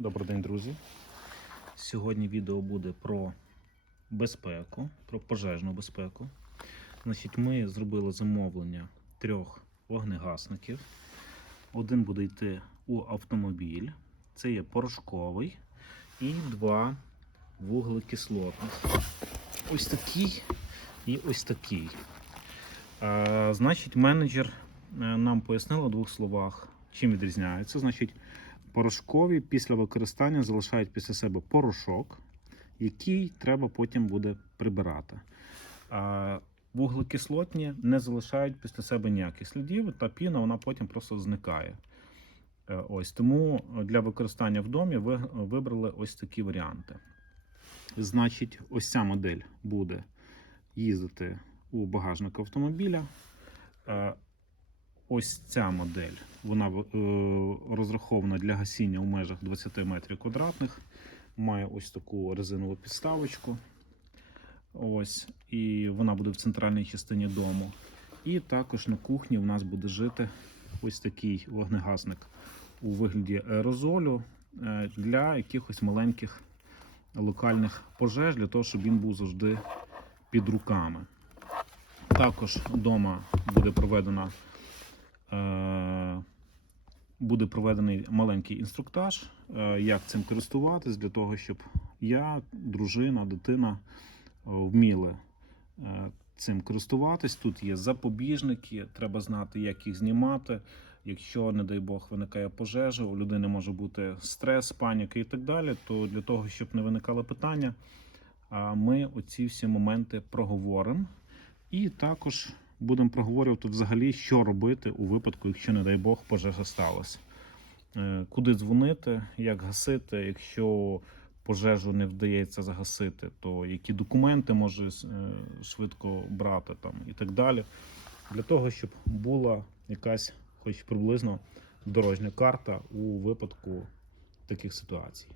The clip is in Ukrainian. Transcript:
Добрий день, друзі. Сьогодні відео буде про безпеку, про пожежну безпеку. Значить, ми зробили замовлення трьох вогнегасників. Один буде йти у автомобіль. Це є порошковий і два вуглекислотних. Ось такий і ось такий. Е, значить, менеджер е, нам пояснив у двох словах, чим відрізняється. Значить, порошкові після використання залишають після себе порошок, який треба потім буде прибирати. Вуглекислотні не залишають після себе ніяких слідів, та піна вона потім просто зникає. Е, Ось тому для використання в домі ви вибрали ось такі варіанти. Значить, ось ця модель буде їздити у багажнику автомобіля. Ось ця модель, вона е, розрахована для гасіння у межах 20 метрів квадратних. Має ось таку резинову підставочку. Ось, і вона буде в центральній частині дому. І також на кухні в нас буде жити ось такий вогнегасник у вигляді аерозолю е, для якихось маленьких локальних пожеж, для того, щоб він був завжди під руками. Також вдома буде проведена буде проведений маленький інструктаж, е, як цим користуватись, для того, щоб я, дружина, дитина е, вміли е, цим користуватись. Тут є запобіжники, треба знати, як їх знімати. Якщо, не дай Бог, виникає пожежа, у людини може бути стрес, паніка і так далі, то для того, щоб не виникало питання, ми оці всі моменти проговоримо. І також будемо проговорювати взагалі, що робити у випадку, якщо, не дай Бог, пожежа сталася. Е, Куди дзвонити, як гасити, якщо пожежу не вдається загасити, то які документи може е, швидко брати там і так далі. Для того, щоб була якась, хоч приблизно, дорожня карта у випадку таких ситуацій.